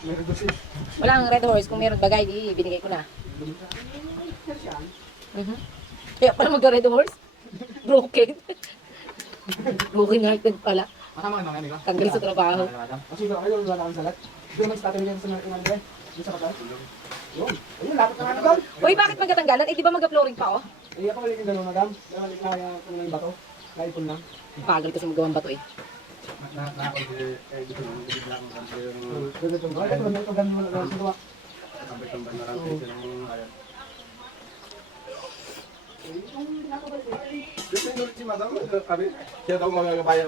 Meron doon siya. Walang red horse. Kung meron bagay, di binigay ko na. Kaya pala magka-red horse. Broken. Broken hearted pala. Kasama ka naman, ikaw? Tanggal sa trabaho. Kasi kayo, wala kang salat. Hindi naman sa tatanong yan sa mga kumanda eh. Yung sa katal. Yun. Ayun, lapit na nga na doon. Uy, bakit magkatanggalan? Eh, di ba mag-flooring pa, oh? Ay, ako ulit yung gano'n, madam. Nakalik na yung bato. Naipon lang. Pagal kasi magawang bato, eh. Ganito ba? Ito, ito, ganun mo na lang. Ito, Gusto nyo ulit si madam? Sabi, siya daw magbabayad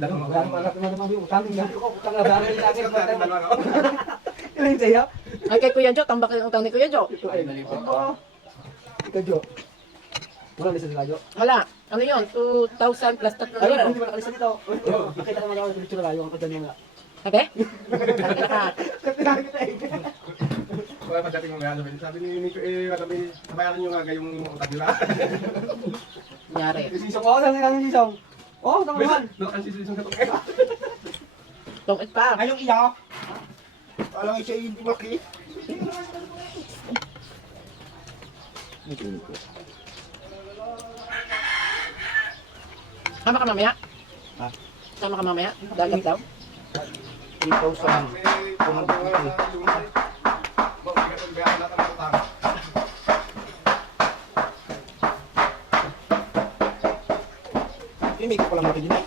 na lang. wala naman natin madam yung utang. Utang na dami sa akin. Dalawa na. Ilan yung sa'yo? Ay, kay Kuya Jo, tambak yung utang ni Kuya Jo. Ito ay nalipot. Oo. Ikaw, Jo. Wala lisa sila, Jo. Wala. Ano yun? 2,000 plus 3,000. Ayun, hindi mo nakalisa dito. Nakita naman ako sa picture na yung kapatid niya nga. Sabi? Tanggal ka. Nakita eh. Wala pa dating mga sabi ni Nico, sabi, nabayaran nyo nga yung utang nila. Nangyari. Sisong ako, saan yung sisong? Oo, tama naman. Nakasisisong ka ito. Tungit pa. Ayong iya. Alam nga siya hindi maki. Sama ka mamaya? Ha? Sama ka mamaya? Dagat daw? 3,000. Ini ko pala mati din eh.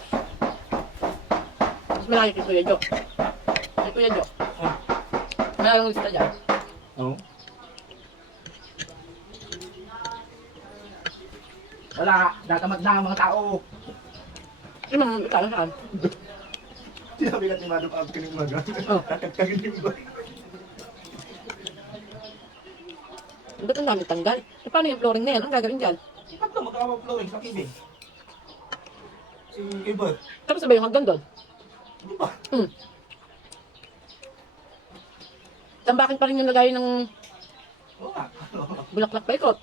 Mas malaki kay Kuya Jo. Kay Kuya Jo. Malayang lista dyan. Oo. Wala, datamad na ang mga tao. Ano mga ikaw saan? Sinabi ka ni Madam Ab kaning maga. Oh. Kakagin yung ba? Ba't ang dami tanggal? E paano yung flooring na yan? Ang gagawin dyan? Ba't ka magkama-flowing sa kibig? Si Ibert. Tapos sabay yung hanggang doon? Di ba? Tambakin pa rin yung lagay ng Oo nga. bulaklak pa ikot.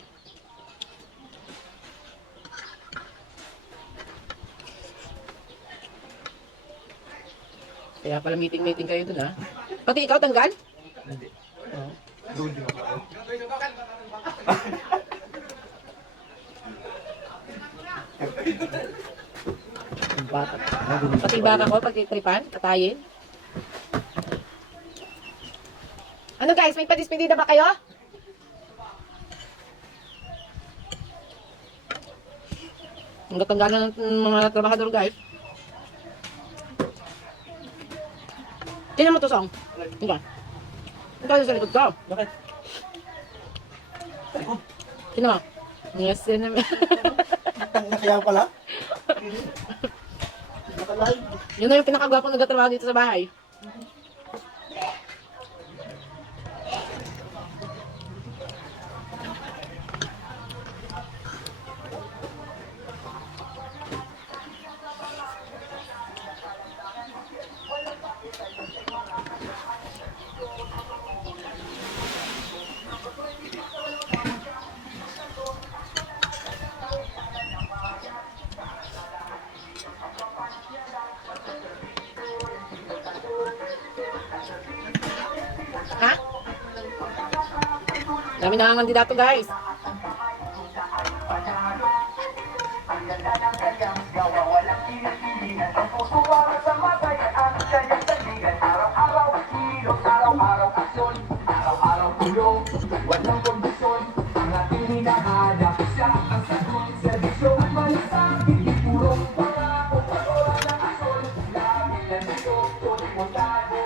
Kaya pala meeting kayo dun, ha? Pati ikaw tanggal? Hindi. Oo. Doon din ako. Bata. Pati baka ko, pagtitripan, katayin. Ano guys, may padispedida ba kayo? Ang gatanggalan ng mga trabahador guys. Tingnan mo to, Song. Tingnan. Tingnan sa likod ko. Bakit? Tingnan mo. Yes, yun naman. Nakayaw pala? Nakalive. Yun na yung pinakagwapong nagtatrabaho dito sa bahay. Ha? Dami na ang kandidato guys. Walang kondisyon, ang ating hinahanap siya ang sagot sa disyo at malasakit, di puro pangako, patola na asol, langit na dito, tuloy mo tayo,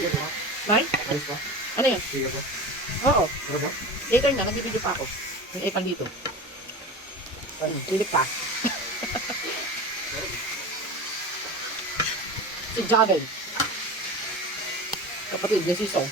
Nay? Ayos pa. Ano yan? Sige po. Oo. Pero ba? Later na, nagbibideo pa ako. May epal dito. Silip pa. Si Javel. Kapatid, ni Sisong.